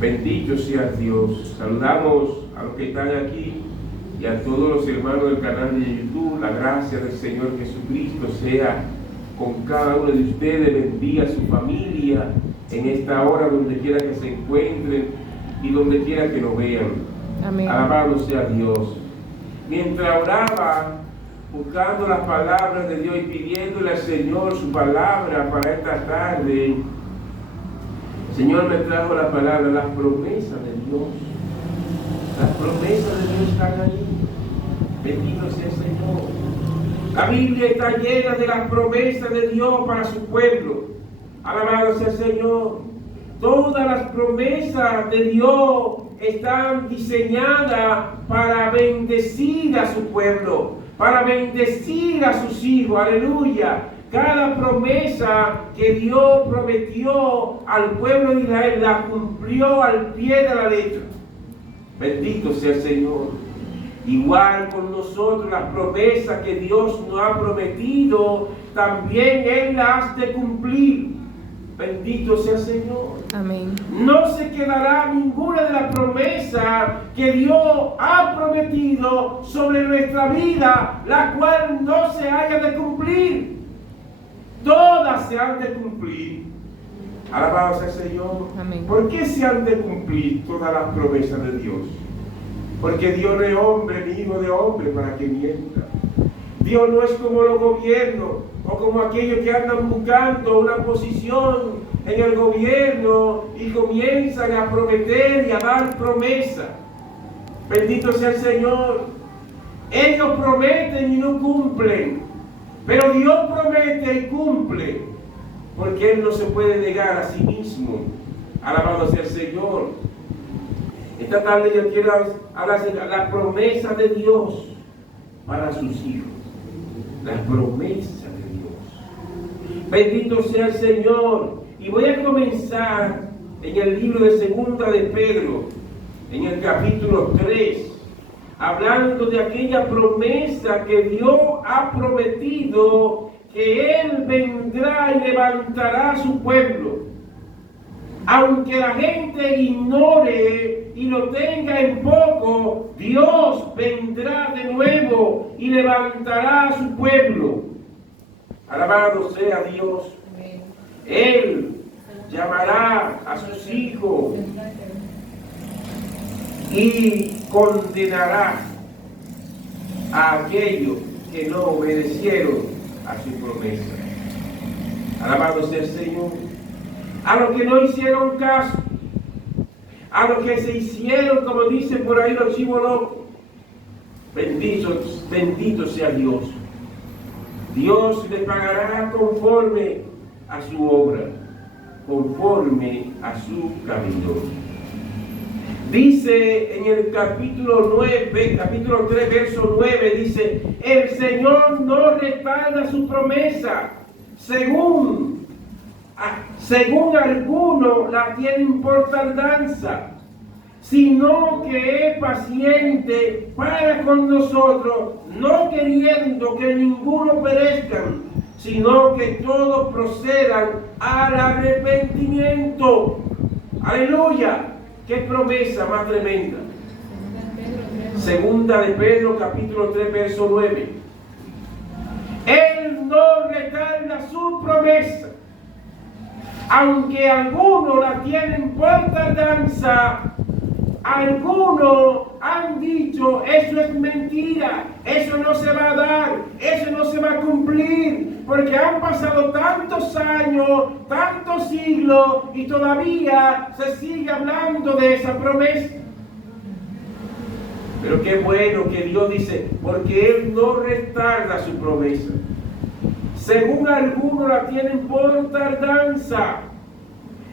Bendito sea Dios. Saludamos a los que están aquí y a todos los hermanos del canal de YouTube. La gracia del Señor Jesucristo sea con cada uno de ustedes. Bendiga a su familia en esta hora, donde quiera que se encuentren y donde quiera que lo vean. Amén. Alabado sea Dios. Mientras oraba, buscando las palabras de Dios y pidiéndole al Señor su palabra para esta tarde, el Señor me trajo la palabra, las promesas de Dios. Las promesas de Dios están ahí. Bendito sea el Señor. La Biblia está llena de las promesas de Dios para su pueblo. Alabado sea el Señor. Todas las promesas de Dios están diseñadas para bendecir a su pueblo, para bendecir a sus hijos. Aleluya. Cada promesa que Dios prometió al pueblo de Israel la cumplió al pie de la letra. Bendito sea el Señor. Igual con nosotros, las promesas que Dios nos ha prometido, también Él las ha de cumplir. Bendito sea el Señor. Amén. No se quedará ninguna de las promesas que Dios ha prometido sobre nuestra vida, la cual no se haya de cumplir. Todas se han de cumplir. Alabado sea el Señor. Amén. ¿Por qué se han de cumplir todas las promesas de Dios? Porque Dios no es hombre ni hijo de hombre para que mienta. Dios no es como los gobiernos o como aquellos que andan buscando una posición en el gobierno y comienzan a prometer y a dar promesas. Bendito sea el Señor. Ellos prometen y no cumplen. Pero Dios promete y cumple, porque Él no se puede negar a sí mismo. Alabado sea el Señor. Esta tarde yo quiero hablar de la promesa de Dios para sus hijos. La promesa de Dios. Bendito sea el Señor. Y voy a comenzar en el libro de Segunda de Pedro, en el capítulo 3. Hablando de aquella promesa que Dios ha prometido, que Él vendrá y levantará a su pueblo. Aunque la gente ignore y lo tenga en poco, Dios vendrá de nuevo y levantará a su pueblo. Alabado sea Dios. Él llamará a sus hijos y condenará a aquellos que no obedecieron a su promesa. Alabado sea el Señor. A los que no hicieron caso, a los que se hicieron, como dicen por ahí los chivos locos, bendito sea Dios. Dios le pagará conforme a su obra, conforme a su camino. Dice en el capítulo 3, verso 9, dice: el Señor no retarda su promesa, según algunos la tienen por tardanza, sino que es paciente para con nosotros, no queriendo que ninguno perezcan, sino que todos procedan al arrepentimiento. Aleluya. ¡Qué promesa más tremenda! Segunda de Pedro, capítulo 3, verso 9. Él no retarda su promesa, aunque algunos la tienen por tardanza. Algunos han dicho: eso es mentira, eso no se va a dar, eso no se va a cumplir, porque han pasado tantos años, tantos siglos, y todavía se sigue hablando de esa promesa. Pero qué bueno que Dios dice: porque Él no retarda su promesa. Según algunos la tienen por tardanza,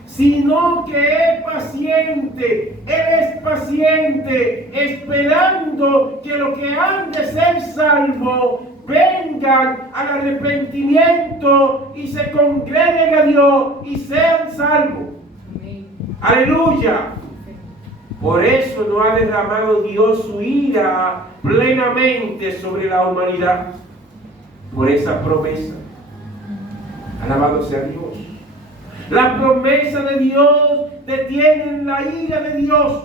sino que es paciente. Él es paciente, esperando que los que han de ser salvos vengan al arrepentimiento y se congreguen a Dios y sean salvos. Amén. Aleluya. Por eso no ha derramado Dios su ira plenamente sobre la humanidad, por esa promesa. Alabado sea Dios. La promesa de Dios detienen la ira de Dios.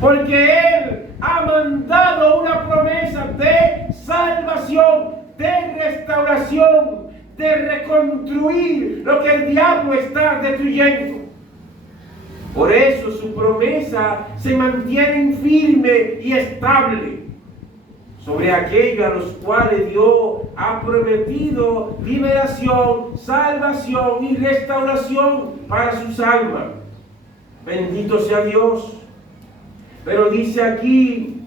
Porque Él ha mandado una promesa de salvación, de restauración, de reconstruir lo que el diablo está destruyendo. Por eso su promesa se mantiene firme y estable sobre aquellos a los cuales Dios ha prometido liberación, salvación y restauración para sus almas. Bendito sea Dios. Pero dice aquí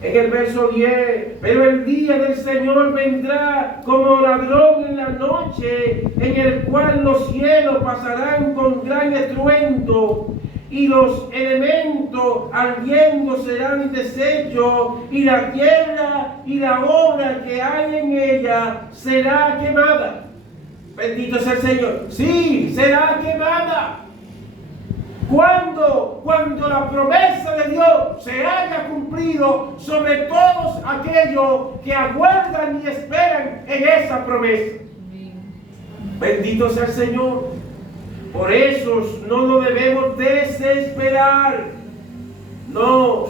en el verso 10, pero el día del Señor vendrá como ladrón en la noche, en el cual los cielos pasarán con gran estruendo, y los elementos ardiendo serán deshechos, y la tierra y la obra que hay en ella será quemada. Bendito sea el Señor. Sí, será quemada. Cuando la promesa de Dios se haya cumplido sobre todos aquellos que aguardan y esperan en esa promesa. Bendito sea el Señor. Por eso no nos debemos desesperar. No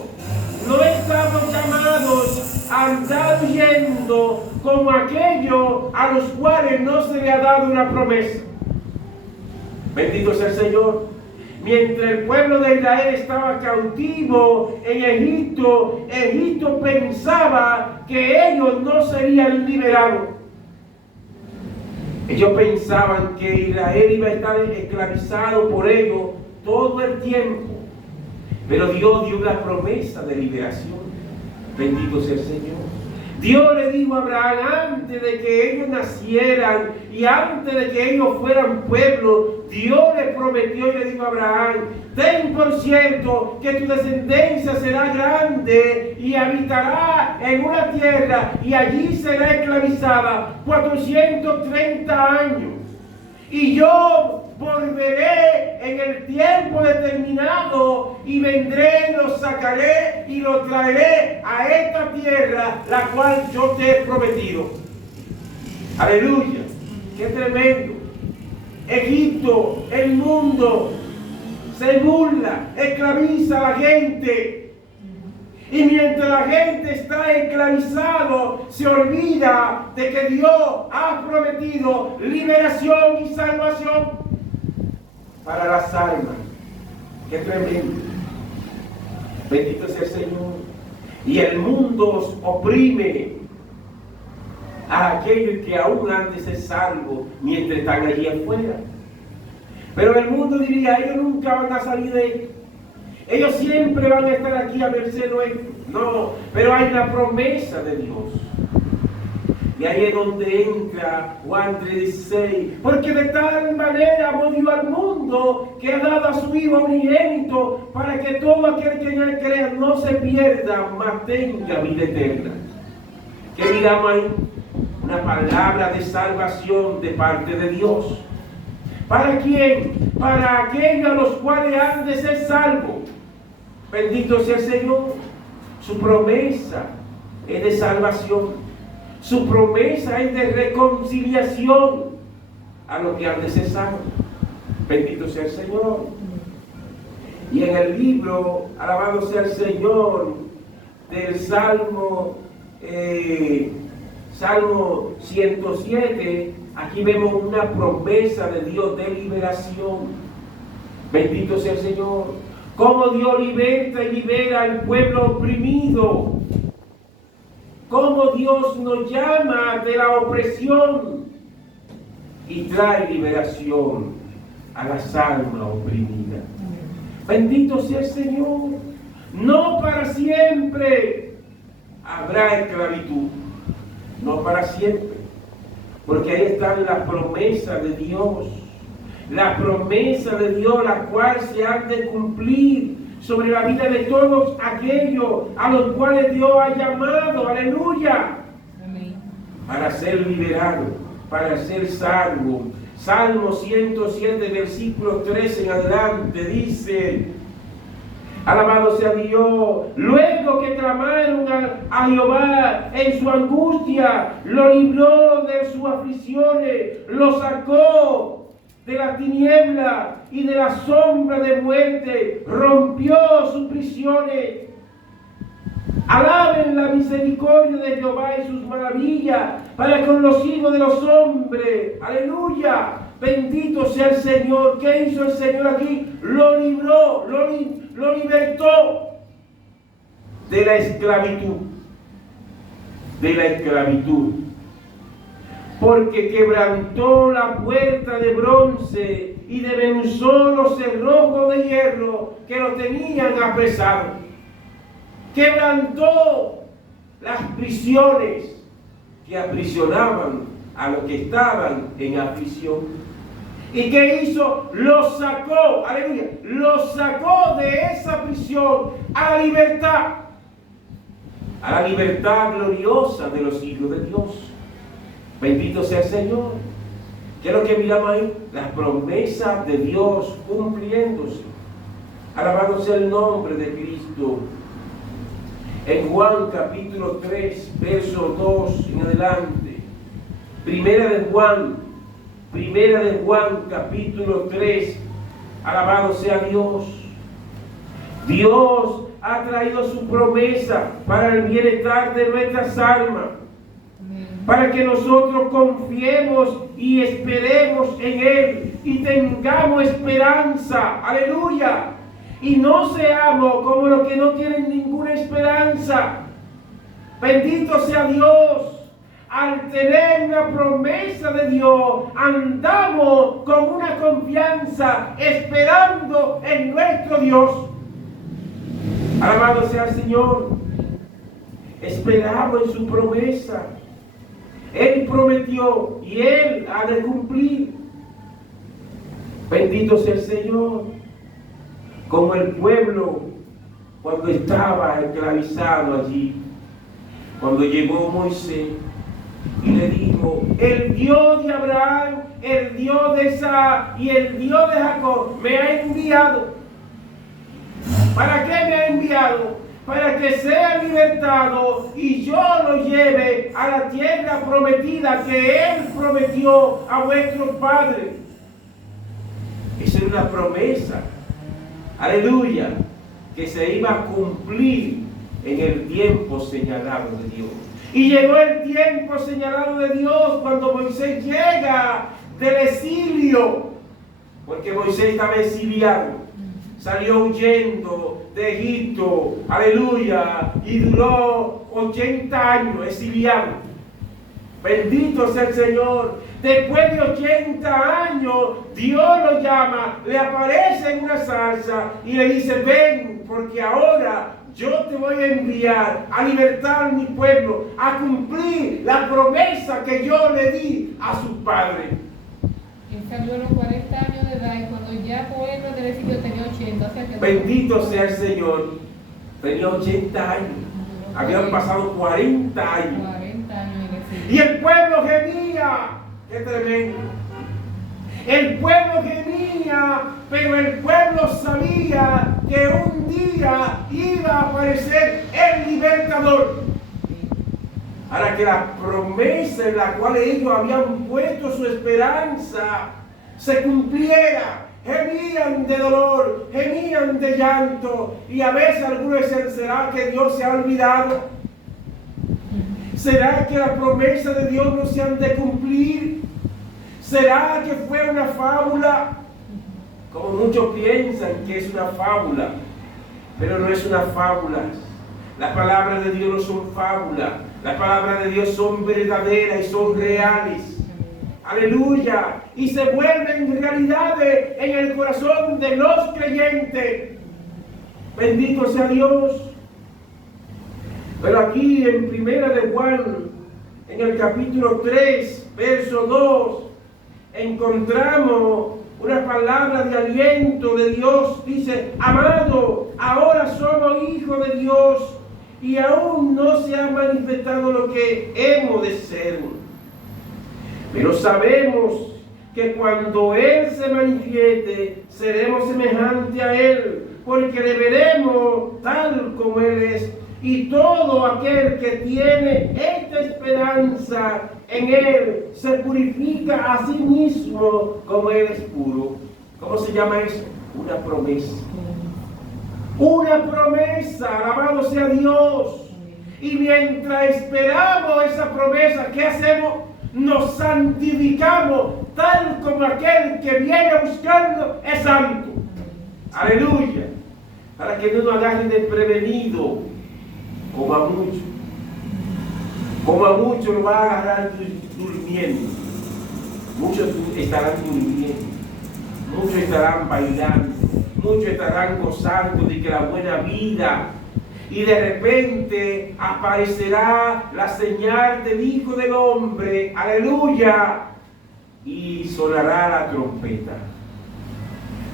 estamos llamados a andar huyendo como aquellos a los cuales no se le ha dado una promesa. Bendito sea el Señor. Mientras el pueblo de Israel estaba cautivo en Egipto, Egipto pensaba que ellos no serían liberados. Ellos pensaban que Israel iba a estar esclavizado por ellos todo el tiempo. Pero Dios dio una promesa de liberación. Bendito sea el Señor. Dios le dijo a Abraham antes de que ellos nacieran y antes de que ellos fueran pueblo, Dios le prometió y le dijo a Abraham: ten por cierto que tu descendencia será grande y habitará en una tierra y allí será esclavizada 430 años. Y yo volveré en el tiempo determinado y vendré, los sacaré y los traeré a esta tierra, la cual yo te he prometido. Aleluya, qué tremendo. Egipto, el mundo, se burla, esclaviza a la gente. Y mientras la gente está esclavizado, se olvida de que Dios ha prometido liberación y salvación para las almas. Qué tremendo. Bendito sea el Señor. Y el mundo oprime a aquellos que aún han de ser salvos mientras están allí afuera. Pero el mundo diría: ellos nunca van a salir de esto. Ellos siempre van a estar aquí a merced nuestra. No, pero hay la promesa de Dios. Y ahí es donde entra Juan 3:16. Porque de tal manera amó Dios al mundo que ha dado a su Hijo unigénito, para que todo aquel que en él crea no se pierda, mas tenga vida eterna. ¿Qué miramos ahí? Una palabra de salvación de parte de Dios. ¿Para quién? Para aquellos a los cuales han de ser salvos. Bendito sea el Señor. Su promesa es de salvación. Su promesa es de reconciliación a los que han de ser salvos. Bendito sea el Señor. Y en el libro, alabado sea el Señor, del Salmo 107, aquí vemos una promesa de Dios de liberación. Bendito sea el Señor. Cómo Dios liberta y libera al pueblo oprimido. Cómo Dios nos llama de la opresión y trae liberación a las almas oprimidas. Bendito sea el Señor. No para siempre habrá esclavitud. No para siempre. Porque ahí están las promesas de Dios. La promesa de Dios, la cual se han de cumplir sobre la vida de todos aquellos a los cuales Dios ha llamado. Aleluya. Amén. Para ser liberado, para ser salvo. Salmo 107, versículo 13 en adelante, dice: alabado sea Dios. Luego que clamaron a Jehová en su angustia, lo libró de sus aflicciones, lo sacó de la tiniebla y de la sombra de muerte, rompió sus prisiones. Alaben la misericordia de Jehová y sus maravillas para con los hijos de los hombres. Aleluya. Bendito sea el Señor. ¿Qué hizo el Señor aquí? Lo libró, lo libertó de la esclavitud. De la esclavitud. Porque quebrantó la puerta de bronce y desmenuzó los cerrojos de hierro que lo tenían apresado. Quebrantó las prisiones que aprisionaban a los que estaban en aflicción. ¿Y qué hizo? Los sacó, aleluya, los sacó de esa prisión a la libertad gloriosa de los hijos de Dios. Bendito sea el Señor. ¿Qué es lo que miramos ahí? Las promesas de Dios cumpliéndose. Alabado sea el nombre de Cristo. En Juan capítulo 3, verso 2 en adelante. Primera de Juan capítulo 3. Alabado sea Dios. Dios ha traído su promesa para el bienestar de nuestras almas, para que nosotros confiemos y esperemos en Él y tengamos esperanza. Aleluya. Y no seamos como los que no tienen ninguna esperanza. Bendito sea Dios. Al tener una promesa de Dios, andamos con una confianza esperando en nuestro Dios. Alabado sea el Señor. Esperamos en su promesa. Él prometió y Él ha de cumplir. Bendito sea el Señor. Como el pueblo cuando estaba esclavizado allí, cuando llegó Moisés y le dijo: el Dios de Abraham, el Dios de Isaac y el Dios de Jacob me ha enviado. ¿Para qué me ha enviado? Para que sea libertado y yo lo lleve a la tierra prometida que Él prometió a vuestros padres. Esa es una promesa, aleluya, que se iba a cumplir en el tiempo señalado de Dios. Y llegó el tiempo señalado de Dios cuando Moisés llega del exilio, porque Moisés estaba exiliado. Salió huyendo de Egipto, aleluya, y duró 80 años exiliado. Bendito sea el Señor. Después de 80 años, Dios lo llama, le aparece en una zarza y le dice: ven, porque ahora yo te voy a enviar a libertar a mi pueblo, a cumplir la promesa que yo le di a sus padres. Él salió a los 40 años de edad y cuando ya pueblo del exilio tenía 80. O sea que bendito sea el Señor. Tenía 80 años. Habían pasado 40 años. 40 años en el exilio. Y el pueblo gemía. ¡Qué tremendo! El pueblo gemía, pero el pueblo sabía que un día iba a aparecer el libertador. Para que la promesa en la cual ellos habían puesto su esperanza se cumpliera. Gemían de dolor, gemían de llanto, y a veces algunos dicen: ¿será que Dios se ha olvidado? ¿Será que la promesa de Dios no se han de cumplir? ¿Será que fue una fábula? Como muchos piensan que es una fábula, pero no es una fábula. Las palabras de Dios no son fábulas. Las palabras de Dios son verdaderas y son reales. Aleluya. Y se vuelven realidades en el corazón de los creyentes. Bendito sea Dios. Pero aquí en Primera de Juan, en el capítulo 3, verso 2, encontramos una palabra de aliento de Dios. Dice: amado, ahora somos hijos de Dios y aún no se ha manifestado lo que hemos de ser. Pero sabemos que cuando Él se manifieste, seremos semejantes a Él, porque le veremos tal como Él es. Y todo aquel que tiene esta esperanza en Él se purifica a sí mismo como Él es puro. ¿Cómo se llama eso? Una promesa. Una promesa, alabado sea Dios. Y mientras esperamos esa promesa, ¿qué hacemos? Nos santificamos tal como aquel que viene buscando es santo. Aleluya. Para que no nos agarren desprevenido, como a muchos. Como a muchos lo va a agarrar durmiendo. Muchos estarán durmiendo. Muchos estarán bailando. Muchos estarán gozando de que la buena vida. Y de repente aparecerá la señal del Hijo del Hombre. Aleluya. Y sonará la trompeta.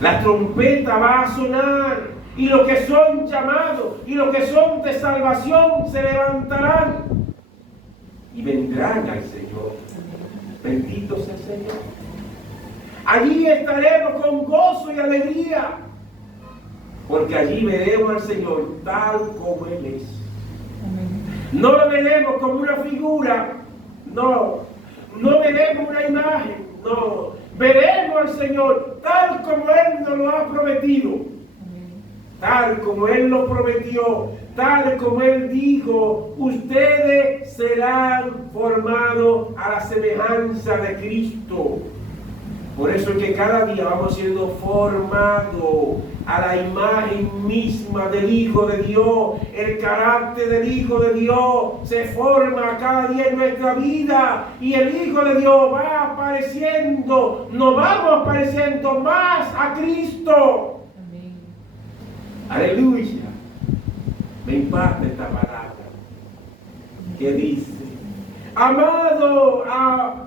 La trompeta va a sonar. Y los que son llamados y los que son de salvación se levantarán. Y vendrán al Señor. Bendito sea el Señor. Allí estaremos con gozo y alegría. Porque allí veremos al Señor tal como Él es. No lo veremos como una figura. No veremos una imagen. No. Veremos al Señor tal como Él nos lo ha prometido. Tal como Él lo prometió. Tal como Él dijo. Ustedes serán formados a la semejanza de Cristo. Por eso es que cada día vamos siendo formados a la imagen misma del Hijo de Dios. El carácter del Hijo de Dios se forma cada día en nuestra vida. Y el Hijo de Dios va apareciendo, nos vamos apareciendo más a Cristo. Amén. Aleluya. Me impacta esta palabra que dice: amado,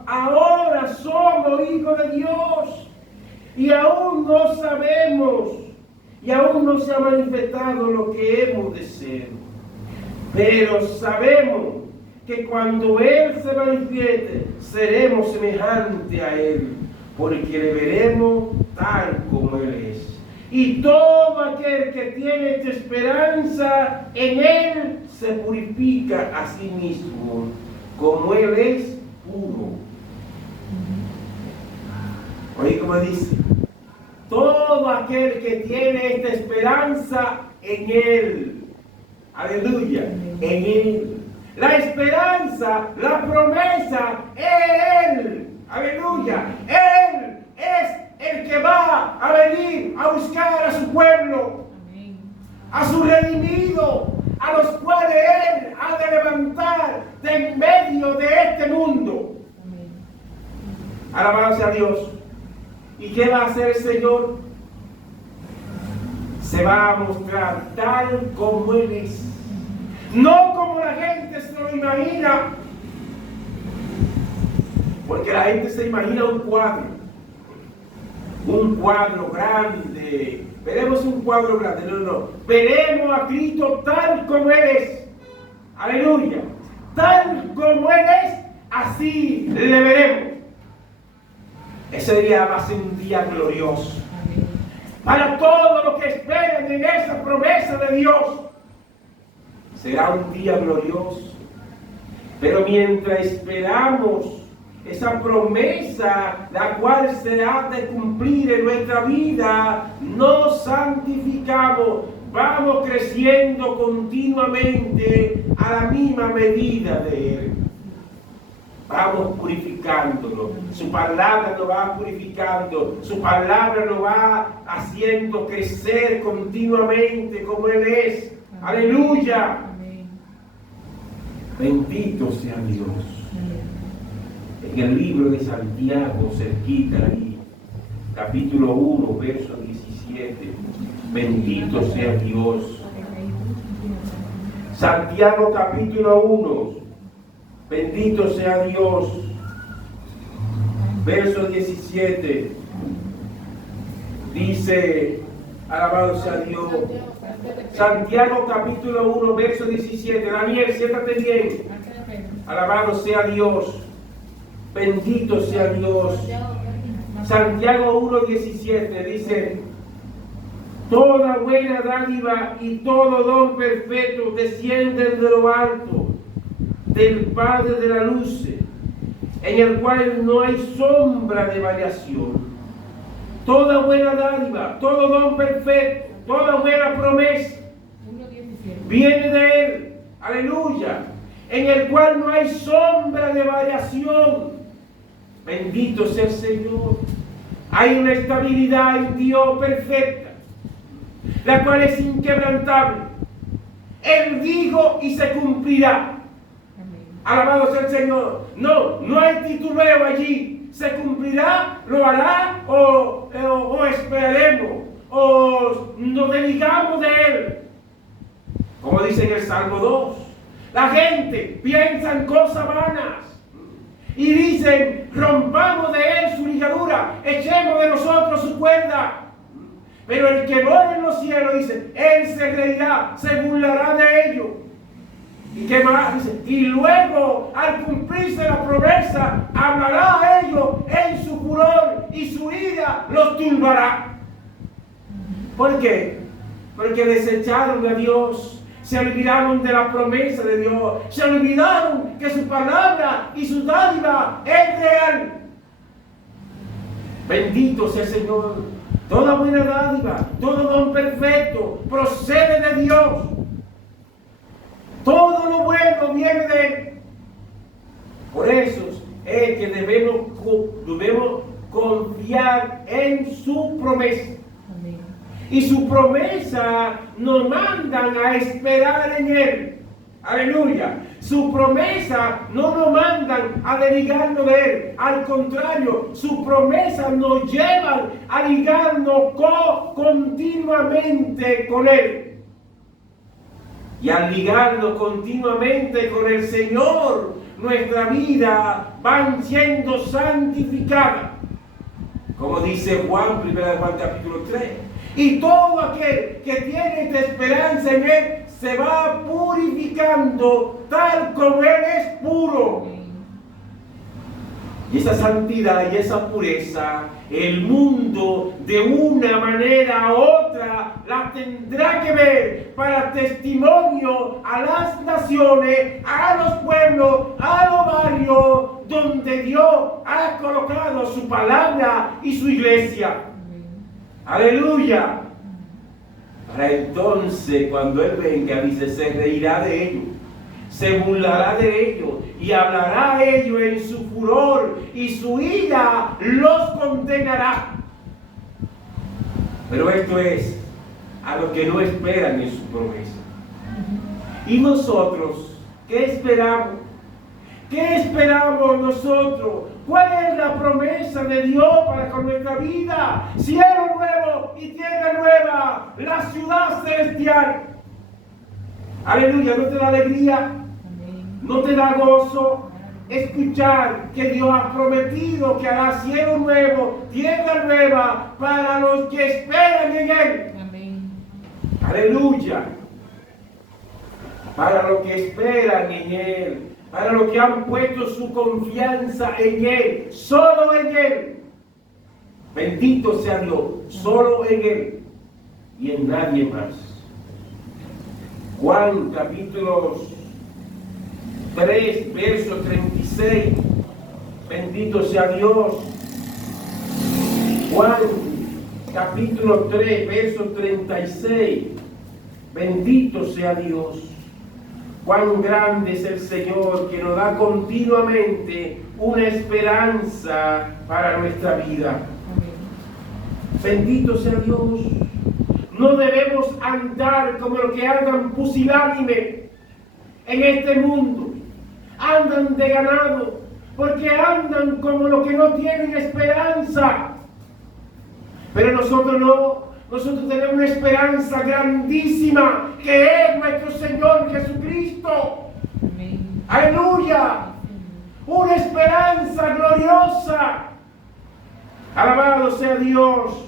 ahora somos hijos de Dios y aún no sabemos y aún no se ha manifestado lo que hemos de ser. Pero sabemos que cuando Él se manifieste, seremos semejantes a Él, porque le veremos tal como Él es. Y todo aquel que tiene esta esperanza en Él se purifica a sí mismo, como Él es puro. Oye, como dice, todo aquel que tiene esta esperanza en Él. Aleluya, en Él. La esperanza, la promesa es Él. Aleluya, Él es el que va a venir a buscar a su pueblo, a su redimido, a los cuales Él ha de levantar de en medio de este mundo. Alabado sea Dios. ¿Y qué va a hacer el Señor? Se va a mostrar tal como Él es. No como la gente se lo imagina. Porque la gente se imagina un cuadro. Un cuadro grande. Veremos un cuadro grande. No. Veremos a Cristo tal como Él es. Aleluya. Tal como Él es, así le veremos. Ese día va a ser un día glorioso. Para todos los que esperan en esa promesa de Dios. Será un día glorioso. Pero mientras esperamos esa promesa, la cual se ha de cumplir en nuestra vida, nos santificamos, vamos creciendo continuamente a la misma medida de Él. Vamos purificándolo. Su palabra nos va purificando. Su palabra nos va haciendo crecer continuamente como Él es. Aleluya. Bendito sea Dios. En el libro de Santiago, cerquita ahí, capítulo 1, verso 17. Bendito sea Dios. Santiago capítulo 1. Bendito sea Dios. Verso 17. Dice, alabado sea Dios. Santiago capítulo 1, verso 17. Daniel, siéntate bien. Alabado sea Dios. Bendito sea Dios. Santiago 1, 17 dice: toda buena dádiva y todo don perfecto descienden de lo alto, del Padre de la luz, en el cual no hay sombra de variación. Toda buena dádiva, todo don perfecto, toda buena promesa 1:17. viene de Él, aleluya, en el cual no hay sombra de variación. Bendito sea el Señor. Hay una estabilidad en Dios perfecta, la cual es inquebrantable. Él dijo y se cumplirá. Alabado sea el Señor. No hay titubeo allí. Se cumplirá, lo hará o esperaremos o nos desligamos de Él. Como dice en el Salmo 2, la gente piensa en cosas vanas y dicen: rompamos de Él su ligadura, echemos de nosotros su cuerda. Pero el que mora en los cielos, dice, Él se reirá, se burlará de ellos. ¿Y qué más? Dice, y luego, al cumplirse la promesa, hablará a ellos en su furor y su ira los turbará. ¿Por qué? Porque desecharon a Dios, se olvidaron de la promesa de Dios, se olvidaron que su palabra y su dádiva es real. Bendito sea el Señor. Toda buena dádiva, todo don perfecto procede de Dios. Todo lo bueno viene de Él. Por eso es que debemos confiar en su promesa. Amén. Y su promesa nos mandan a esperar en Él. Aleluya. Su promesa no nos mandan a desligarnos de Él. Al contrario, su promesa nos llevan a ligarnos continuamente con Él. Y al ligarnos continuamente con el Señor, nuestra vida va siendo santificada. Como dice Juan, 1 Juan capítulo 3. Y todo aquel que tiene esta esperanza en Él se va purificando tal como Él es puro. Y esa santidad y esa pureza, el mundo de una manera u otra la tendrá que ver para testimonio a las naciones, a los pueblos, a los barrios donde Dios ha colocado su palabra y su iglesia. Aleluya. Para entonces, cuando Él venga, dice, se reirá de ellos, se burlará de ellos y hablará a ellos en su furor y su ira los condenará. Pero esto es a los que no esperan en su promesa. ¿Y nosotros qué esperamos? ¿Qué esperamos nosotros? ¿Cuál es la promesa de Dios para con nuestra vida? Cielo nuevo y tierra nueva, la ciudad celestial. Aleluya, ¿no te da alegría? ¿No te da gozo escuchar que Dios ha prometido que hará cielo nuevo, tierra nueva para los que esperan en Él? Amén. Aleluya. Para los que esperan en Él, para los que han puesto su confianza en Él, solo en Él. Bendito sea Dios, solo en Él y en nadie más. Juan capítulo 3, verso 36. Bendito sea Dios. Juan capítulo 3, verso 36. Bendito sea Dios. Cuán grande es el Señor, que nos da continuamente una esperanza para nuestra vida. Bendito sea Dios. No debemos andar como los que andan pusilánime en este mundo. Andan de ganado, porque andan como los que no tienen esperanza. Pero nosotros no. Nosotros tenemos una esperanza grandísima, que es nuestro Señor Jesucristo. Amén. Aleluya. Una esperanza gloriosa. Alabado sea Dios.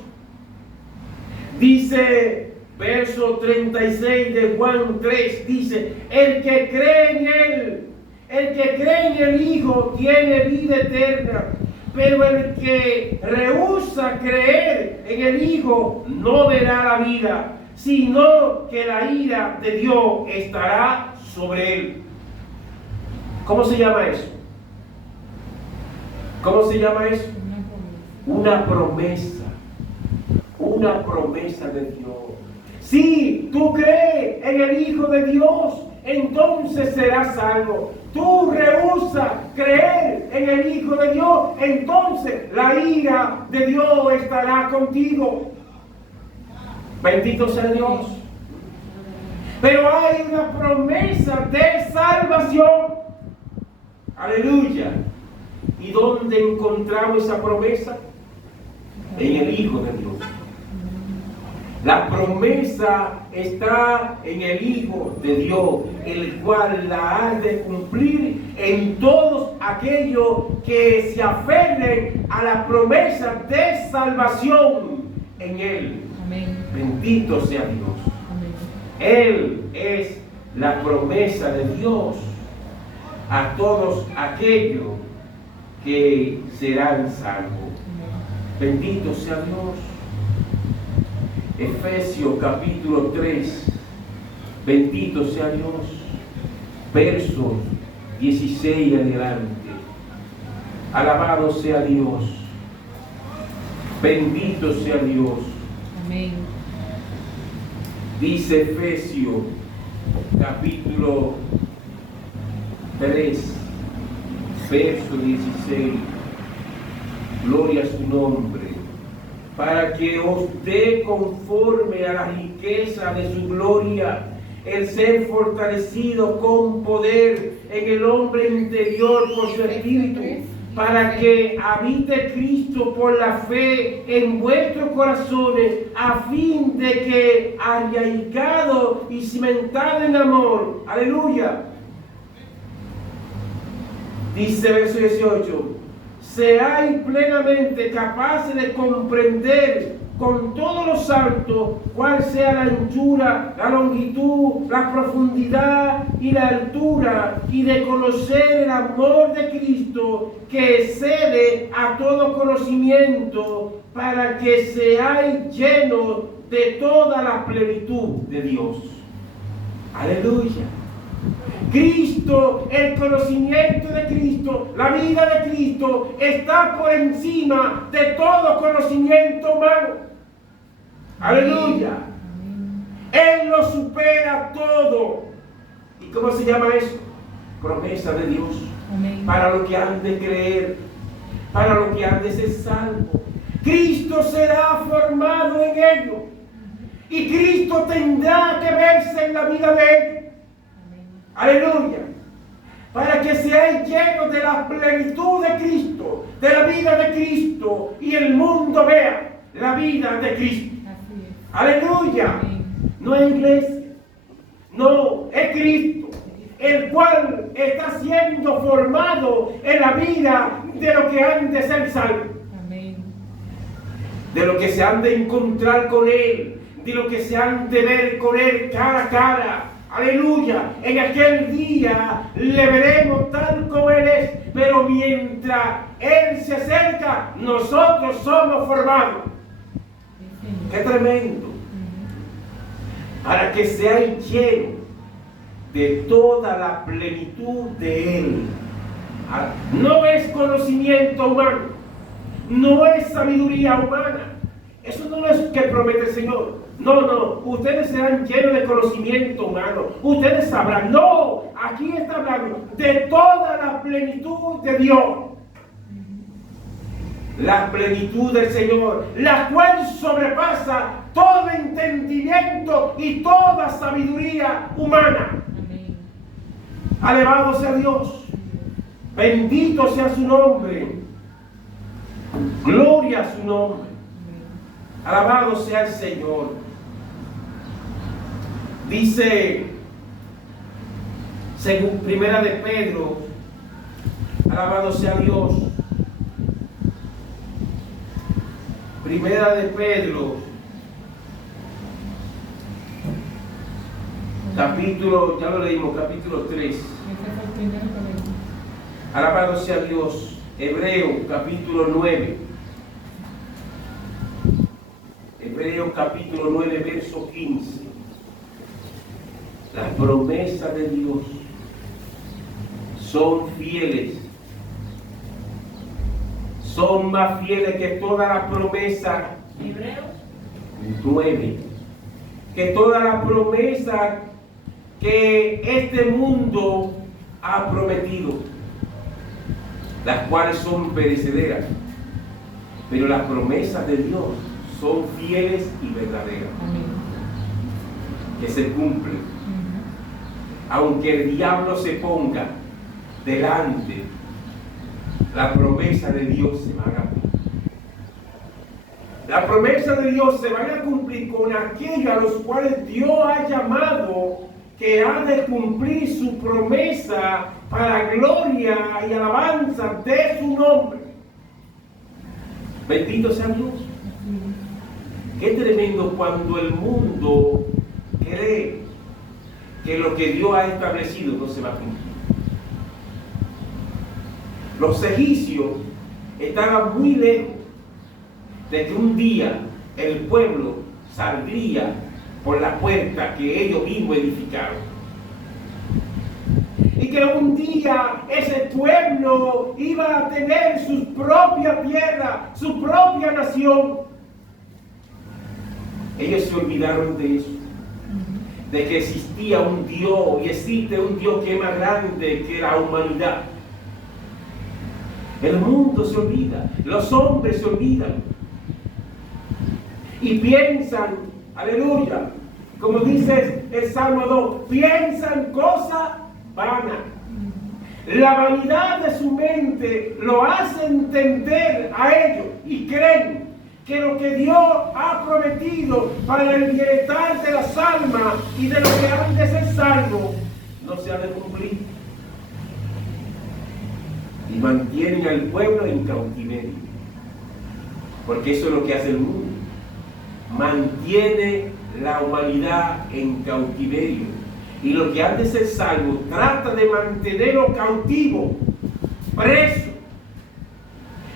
Dice, verso 36 de Juan 3, dice, el que cree en Él, el que cree en el Hijo, tiene vida eterna. Pero el que rehúsa creer en el Hijo no verá la vida, sino que la ira de Dios estará sobre él. ¿Cómo se llama eso? ¿Cómo se llama eso? Una promesa. Una promesa de Dios. Si tú crees en el Hijo de Dios, entonces serás salvo. Tú rehusas creer en el Hijo de Dios, entonces la ira de Dios estará contigo. Bendito sea Dios. Pero hay una promesa de salvación. Aleluya. ¿Y dónde encontramos esa promesa? En el Hijo de Dios. La promesa está en el Hijo de Dios, el cual la ha de cumplir en todos aquellos que se aferren a la promesa de salvación en Él. Amén. Bendito sea Dios. Amén. Él es la promesa de Dios a todos aquellos que serán salvos. Bendito sea Dios. Efesios capítulo 3. Bendito sea Dios. Verso 16 adelante. Alabado sea Dios. Bendito sea Dios. Amén. Dice Efesios capítulo 3, verso 16. Gloria a su nombre. Para que os dé conforme a la riqueza de su gloria, el ser fortalecido con poder en el hombre interior por su espíritu, para que habite Cristo por la fe en vuestros corazones, a fin de que, arraigado y cimentado en amor, aleluya, dice verso 18, seáis plenamente capaces de comprender con todos los santos cuál sea la anchura, la longitud, la profundidad y la altura, y de conocer el amor de Cristo que excede a todo conocimiento, para que seáis llenos de toda la plenitud de Dios. Aleluya. Cristo, el conocimiento de Cristo, la vida de Cristo está por encima de todo conocimiento humano. Aleluya. Él lo supera todo. ¿Y cómo se llama eso? Promesa de Dios. Amén. Para los que han de creer, para los que han de ser salvos. Cristo será formado en ellos. Y Cristo tendrá que verse en la vida de ellos. Aleluya. Para que seáis llenos de la plenitud de Cristo, de la vida de Cristo, y el mundo vea la vida de Cristo. Así es. Aleluya. Amén. No es iglesia, no, es Cristo, el cual está siendo formado en la vida de los que han de ser salvos, Amén. de los que se han de encontrar con Él, de los que se han de ver con Él cara a cara. Aleluya, en aquel día le veremos tal como Él es, pero mientras Él se acerca, nosotros somos formados. ¡Qué tremendo! Para que seáis llenos de toda la plenitud de Él. No es conocimiento humano, no es sabiduría humana. Eso no es que promete el Señor. No, ustedes serán llenos de conocimiento humano, ustedes sabrán. No, aquí está hablando de toda la plenitud de Dios, la plenitud del Señor, la cual sobrepasa todo entendimiento y toda sabiduría humana. Amén. Alabado sea Dios, bendito sea su nombre, gloria a su nombre, alabado sea el Señor. Dice, según Primera de Pedro, alabado sea Dios, Primera de Pedro, capítulo, ya lo leímos, capítulo 3, Ese es el primero que leímos. alabado sea Dios, Hebreo, capítulo 9, Hebreo, capítulo 9, verso 15. Las promesas de Dios son fieles son más fieles que todas las promesas. Hebreos 9. Que todas las promesas que este mundo ha prometido, las cuales son perecederas, pero las promesas de Dios son fieles y verdaderas, que se cumplen. Aunque el diablo se ponga delante, la promesa de Dios se va a cumplir. La promesa de Dios se van a cumplir con aquellos a los cuales Dios ha llamado, que ha de cumplir su promesa para gloria y alabanza de su nombre. Bendito sea Dios. Qué tremendo cuando el mundo cree que lo que Dios ha establecido no se va a cumplir. Los egipcios estaban muy lejos de que un día el pueblo saldría por la puerta que ellos mismos edificaron. Y que un día ese pueblo iba a tener su propia tierra, su propia nación. Ellos se olvidaron de eso, de que existía un Dios, y existe un Dios que es más grande que la humanidad. El mundo se olvida, los hombres se olvidan y piensan, aleluya, como dice el Salmo 2, piensan cosas vanas. La vanidad de su mente lo hace entender a ellos y creen que lo que Dios ha prometido para el bienestar de las almas y de los que han de ser salvos no se ha de cumplir. Y mantienen al pueblo en cautiverio, porque eso es lo que hace el mundo. Mantiene la humanidad en cautiverio, y lo que han de ser salvos trata de mantenerlo cautivo, preso,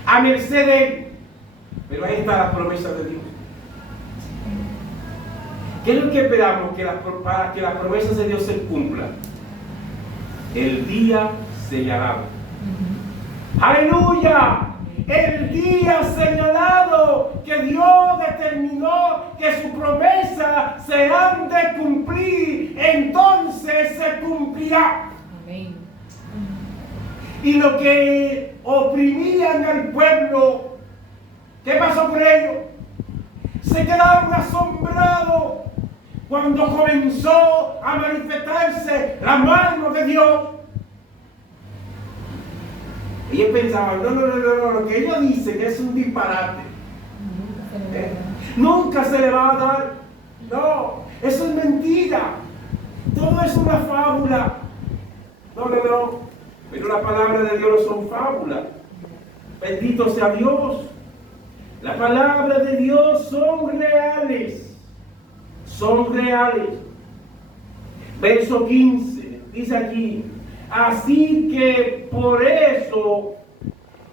a merced de él. Pero ahí está la promesa de Dios. ¿Qué es lo que esperamos para que las promesas de Dios se cumplan? El día señalado. ¡Aleluya! El día señalado que Dios determinó que su promesa se han de cumplir, entonces se cumplirá. Amén. Y lo que oprimían al pueblo, ¿qué pasó con ellos? Se quedaron asombrados cuando comenzó a manifestarse la mano de Dios. Ellos pensaban, no, lo que ellos dicen es un disparate. Nunca se le va a dar. No, eso es mentira. Todo es una fábula. No. Pero la palabra de Dios no son fábulas. Bendito sea Dios. La palabra de Dios son reales. Son reales. Verso 15, dice aquí. Así que por eso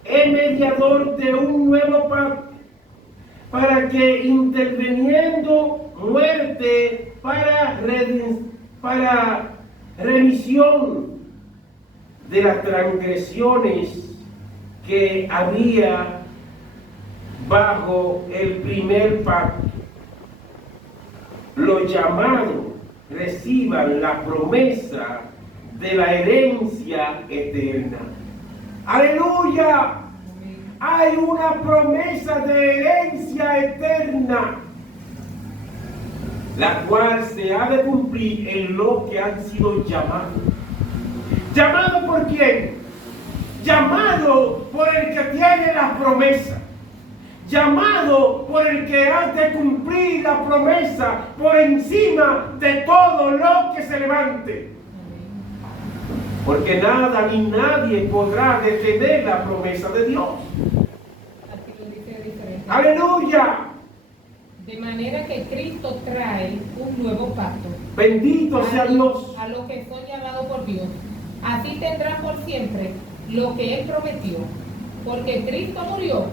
es mediador de un nuevo pacto, para que interviniendo muerte para remisión de las transgresiones que había bajo el primer pacto, los llamados reciban la promesa de la herencia eterna. ¡Aleluya! Hay una promesa de herencia eterna, la cual se ha de cumplir en los que han sido llamados. ¿Llamado por quién? Llamado por el que tiene la promesa. Llamado por el que ha de cumplir la promesa por encima de todo lo que se levante. Porque nada ni nadie podrá detener la promesa de Dios. Aquí lo dice diferente. ¡Aleluya! De manera que Cristo trae un nuevo pacto. Bendito sea Dios. A los que son llamados por Dios. Así tendrán por siempre lo que Él prometió. Porque Cristo murió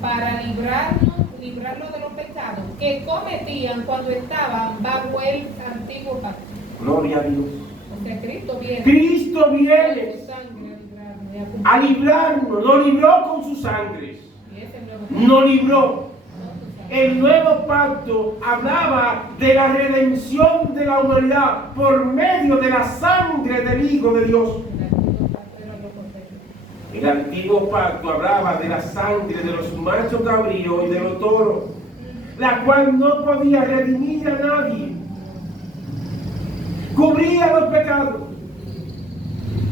para librarlo de los pecados que cometían cuando estaban bajo el antiguo pacto. Gloria a Dios. Cristo viene Cristo viene a librarnos, lo libró con su sangre. nos libró. El nuevo pacto hablaba de la redención de la humanidad por medio de la sangre del Hijo de Dios. El antiguo pacto hablaba de la sangre de los machos cabríos y de los toros, la cual no podía redimir a nadie. Cubría los pecados.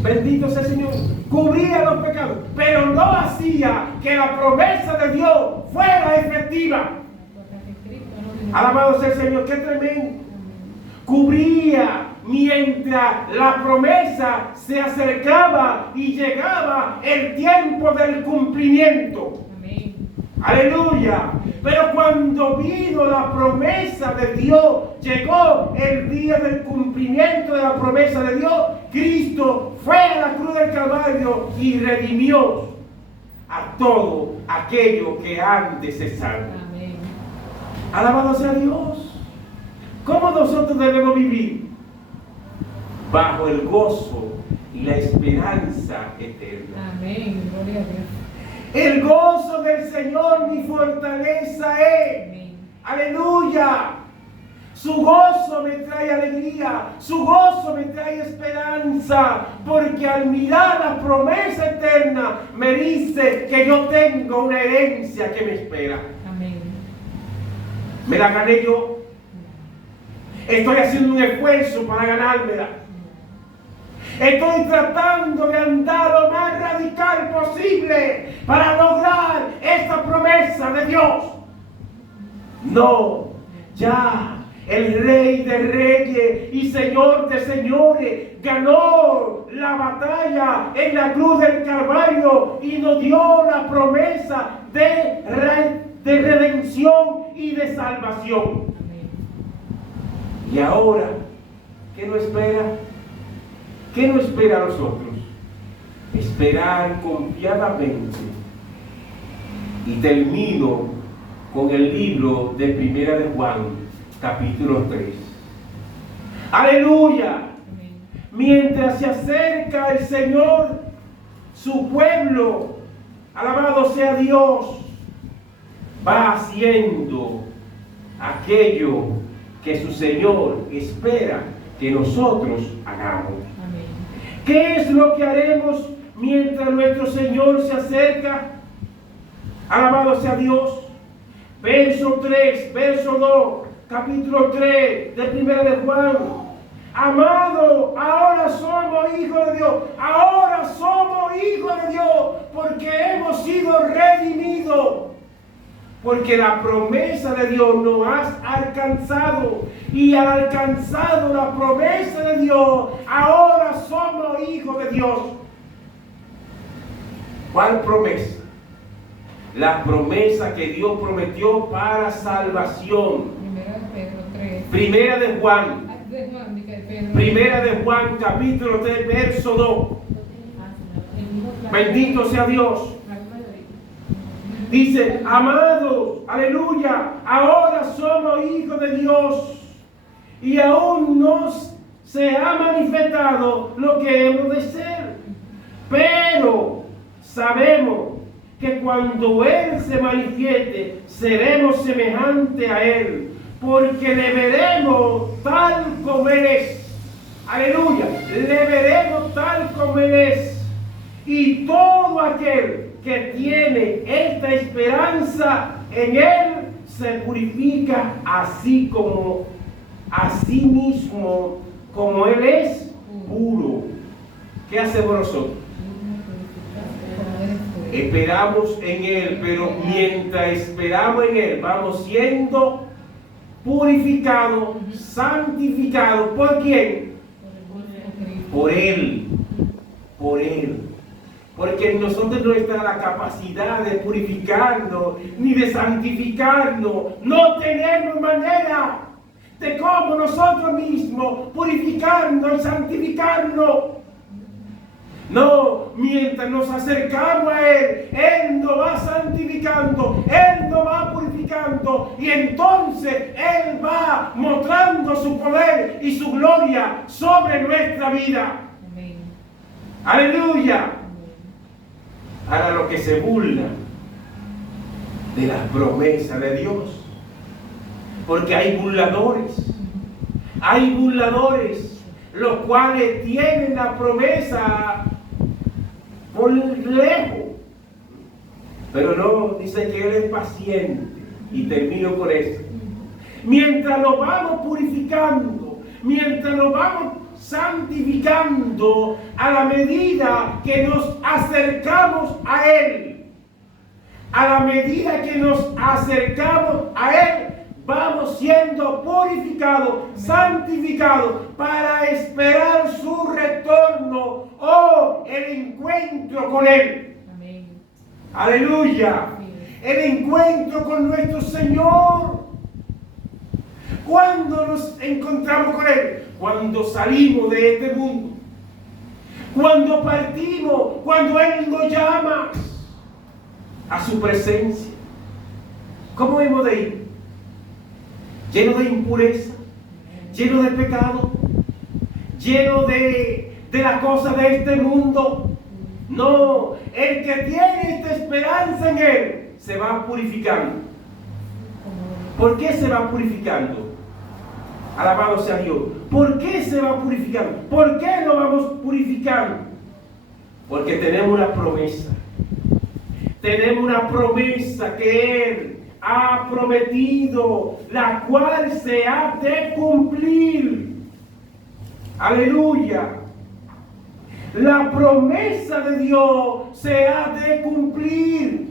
Bendito sea el Señor. Cubría los pecados, pero no hacía que la promesa de Dios fuera efectiva. Alabado sea el Señor, qué tremendo. Cubría mientras la promesa se acercaba y llegaba el tiempo del cumplimiento. Amén. Aleluya. Pero cuando vino la promesa de Dios, llegó el día del cumplimiento de la promesa de Dios, Cristo fue a la cruz del Calvario y redimió a todo aquello que antes se salva. Amén. Alabado sea Dios. ¿Cómo nosotros debemos vivir? Bajo el gozo y la esperanza eterna. Amén. Gloria a Dios. El gozo del Señor mi fortaleza es. Amén. Aleluya. Su gozo me trae alegría, su gozo me trae esperanza, porque al mirar la promesa eterna me dice que yo tengo una herencia que me espera. Amén. ¿Me la gané yo? Estoy haciendo un esfuerzo para ganármela. Estoy tratando de andar lo más radical posible para lograr esta promesa de Dios. No, ya el Rey de Reyes y Señor de Señores ganó la batalla en la cruz del Calvario y nos dio la promesa de redención y de salvación. Y ahora, ¿qué nos espera? ¿Qué nos espera a nosotros? Esperar confiadamente. Y termino con el libro de Primera de Juan, capítulo 3. ¡Aleluya! Amén. Mientras se acerca el Señor, su pueblo, alabado sea Dios, va haciendo aquello que su Señor espera que nosotros hagamos. Amén. ¿Qué es lo que haremos mientras nuestro Señor se acerca? Alabado sea Dios. Verso 3, verso 2, capítulo 3 de Primera de Juan. Amado, ahora somos hijos de Dios. Ahora somos hijos de Dios porque hemos sido redimidos. Porque la promesa de Dios nos ha alcanzado. Y al alcanzado la promesa de Dios, ahora somos hijos de Dios. ¿Cuál promesa? La promesa que Dios prometió para salvación. Primera de Pedro 3. Primera de Juan. De Juan, de Pedro. Primera de Juan, capítulo 3, verso 2. Bendito sea Dios. Dice, amados, aleluya, ahora somos hijos de Dios y aún no se ha manifestado lo que hemos de ser. Pero sabemos que cuando Él se manifieste, seremos semejantes a Él, porque le veremos tal como Él es. Aleluya, le veremos tal como Él es. Y todo aquel que tiene esta esperanza en Él se purifica así mismo como Él es puro. ¿Qué hacemos nosotros? Esperamos en Él, pero mientras esperamos en Él, vamos siendo purificados, santificados. ¿Por quién? Por Él. Por Él. Porque en nosotros no está la capacidad de purificarnos ni de santificarnos. No tenemos manera de cómo nosotros mismos purificarnos y santificarnos. No, mientras nos acercamos a Él, Él nos va santificando, Él nos va purificando y entonces Él va mostrando su poder y su gloria sobre nuestra vida. Amén. Aleluya. Ahora los que se burlan de las promesas de Dios. Porque hay burladores, los cuales tienen la promesa por lejos. Pero no, dice que Él es paciente. Y termino con esto. Mientras lo vamos purificando, mientras lo vamos santificando, a la medida que nos acercamos a Él, a la medida que nos acercamos a Él, vamos siendo purificados, santificados, para esperar su retorno o el encuentro con Él. Amén. Aleluya. El encuentro con nuestro Señor. ¿Cuándo nos encontramos con Él? Cuando salimos de este mundo. Cuando partimos, cuando Él nos llama a su presencia. ¿Cómo hemos de ir? Lleno de impureza, lleno de pecado, lleno de las cosas de este mundo. No, el que tiene esta esperanza en Él se va purificando. ¿Por qué se va purificando? Alabado sea Dios. ¿Por qué se va purificando? ¿Por qué lo vamos purificando? Porque tenemos una promesa. Tenemos una promesa que Él ha prometido, la cual se ha de cumplir. Aleluya. La promesa de Dios se ha de cumplir.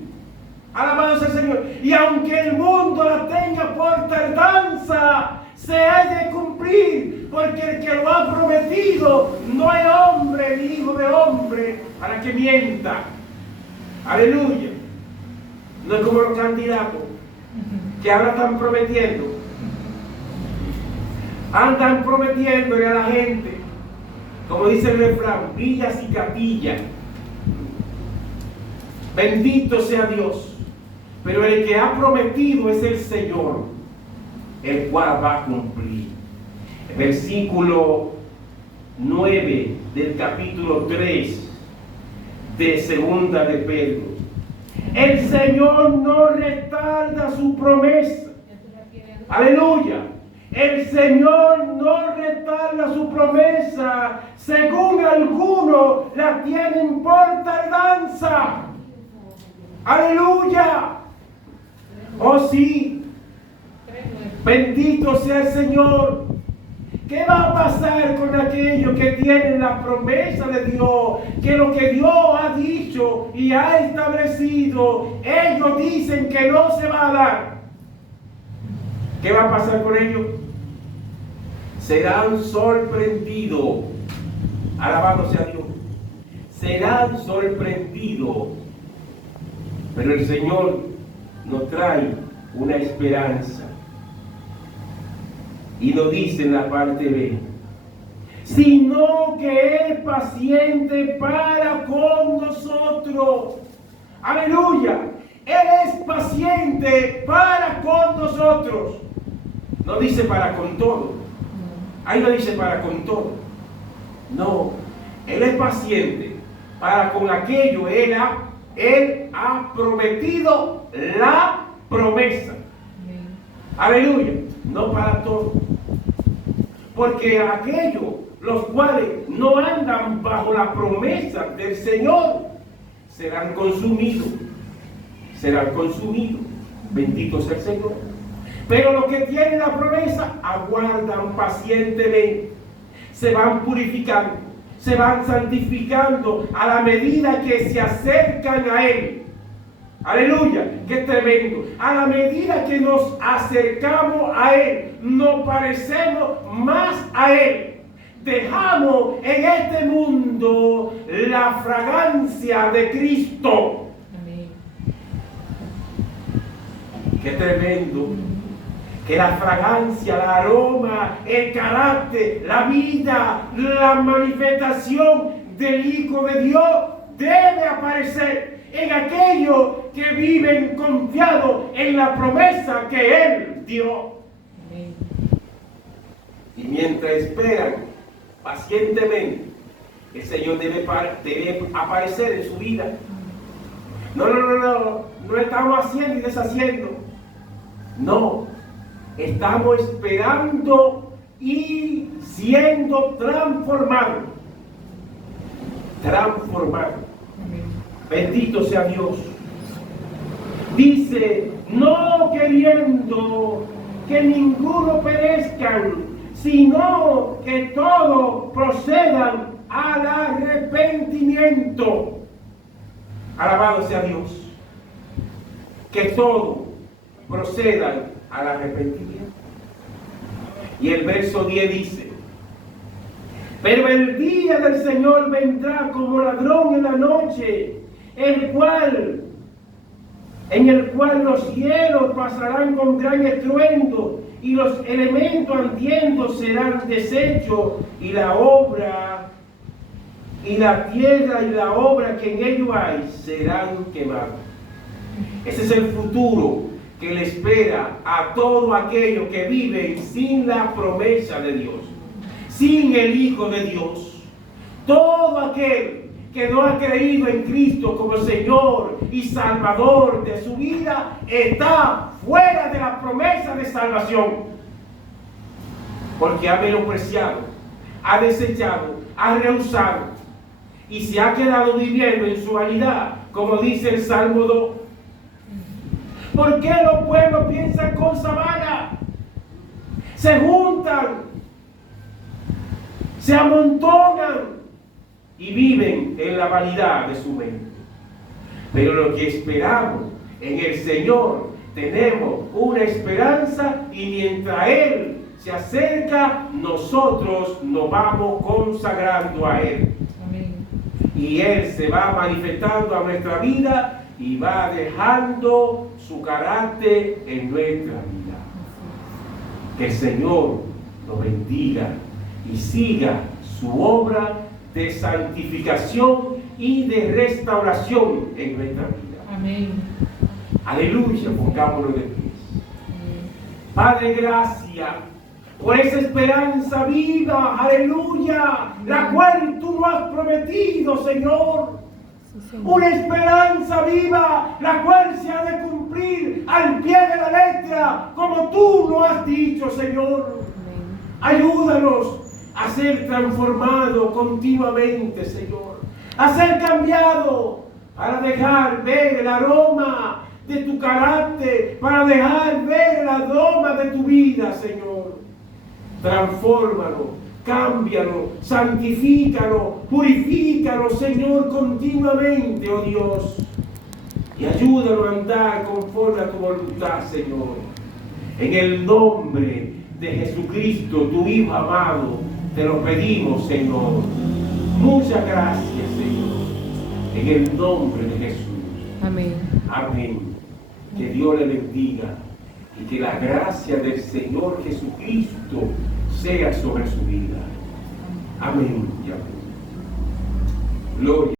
Alabado sea el Señor. Y aunque el mundo la tenga por tardanza, se ha de cumplir. Porque el que lo ha prometido no es hombre ni hijo de hombre para que mienta. Aleluya. No es como los candidatos que ahora están prometiendo. Andan prometiéndole a la gente, como dice el refrán, villas y capillas. Bendito sea Dios. Pero el que ha prometido es el Señor, el cual va a cumplir. El versículo 9 del capítulo 3 de Segunda de Pedro. El Señor no retarda su promesa. Aleluya. El Señor no retarda su promesa, según algunos la tienen por tardanza. Aleluya. Oh sí. Bendito sea el Señor. ¿Qué va a pasar con aquellos que tienen la promesa de Dios? Que lo que Dios ha dicho y ha establecido, ellos dicen que no se va a dar. ¿Qué va a pasar con ellos? Serán sorprendidos. Alabado sea Dios. Serán sorprendidos. Pero el Señor nos trae una esperanza. Y nos dice en la parte B, sino que es paciente para con nosotros. Aleluya. Él es paciente para con nosotros. No dice para con todo. Ahí no dice para con todo. No. Él es paciente para con aquello. Él ha prometido la promesa. Aleluya. No para todo. Porque aquellos, los cuales no andan bajo la promesa del Señor, serán consumidos. Serán consumidos. Bendito sea el Señor. Pero los que tienen la promesa aguardan pacientemente. Se van purificando, se van santificando a la medida que se acercan a Él. Aleluya, qué tremendo. A la medida que nos acercamos a Él, nos parecemos más a Él. Dejamos en este mundo la fragancia de Cristo. Amén. Qué tremendo. Que la fragancia, el aroma, el carácter, la vida, la manifestación del Hijo de Dios debe aparecer en aquellos que viven confiados en la promesa que Él dio. Amén. Y mientras esperan pacientemente, el Señor debe aparecer en su vida. No estamos haciendo y deshaciendo. No, estamos esperando y siendo transformados. Transformados. Bendito sea Dios. Dice, no queriendo que ninguno perezcan, sino que todos procedan al arrepentimiento. Alabado sea Dios. Que todos procedan al arrepentimiento. Y el verso 10 dice, pero el día del Señor vendrá como ladrón en la noche, en el cual los cielos pasarán con gran estruendo y los elementos ardiendo serán deshechos y la tierra y la obra que en ello hay serán quemados. Ese es el futuro que le espera a todo aquello que vive sin la promesa de Dios, sin el Hijo de Dios. Todo aquel que no ha creído en Cristo como Señor y Salvador de su vida está fuera de la promesa de salvación, porque ha menospreciado, ha desechado, ha rehusado y se ha quedado viviendo en su vanidad, como dice el Salmo 2. ¿Por qué los pueblos piensan cosas vanas? Se juntan, se amontonan y viven en la vanidad de su mente. Pero lo que esperamos en el Señor, tenemos una esperanza, y mientras Él se acerca, nosotros nos vamos consagrando a Él. Amén. Y Él se va manifestando a nuestra vida y va dejando su carácter en nuestra vida. Que el Señor nos bendiga y siga su obra de santificación y de restauración en nuestra vida. Amén. Aleluya, pongámonos de pies. Padre, gracias por esa esperanza viva, aleluya, la cual tú nos has prometido, Señor. Una esperanza viva, la cual se ha de cumplir al pie de la letra, como tú lo has dicho, Señor. Ayúdanos a ser transformados continuamente, Señor, a ser cambiados para dejar ver el aroma de tu carácter, para dejar ver el aroma de tu vida, Señor. Transfórmanos, cámbianos, santifícanos, purifícanos, Señor, continuamente, oh Dios. Y ayúdanos a andar conforme a tu voluntad, Señor. En el nombre de Jesucristo, tu Hijo amado, te lo pedimos, Señor. Muchas gracias, Señor. En el nombre de Jesús. Amén. Amén. Que Dios le bendiga y que la gracia del Señor Jesucristo sea sobre su vida. Amén y amén. Gloria.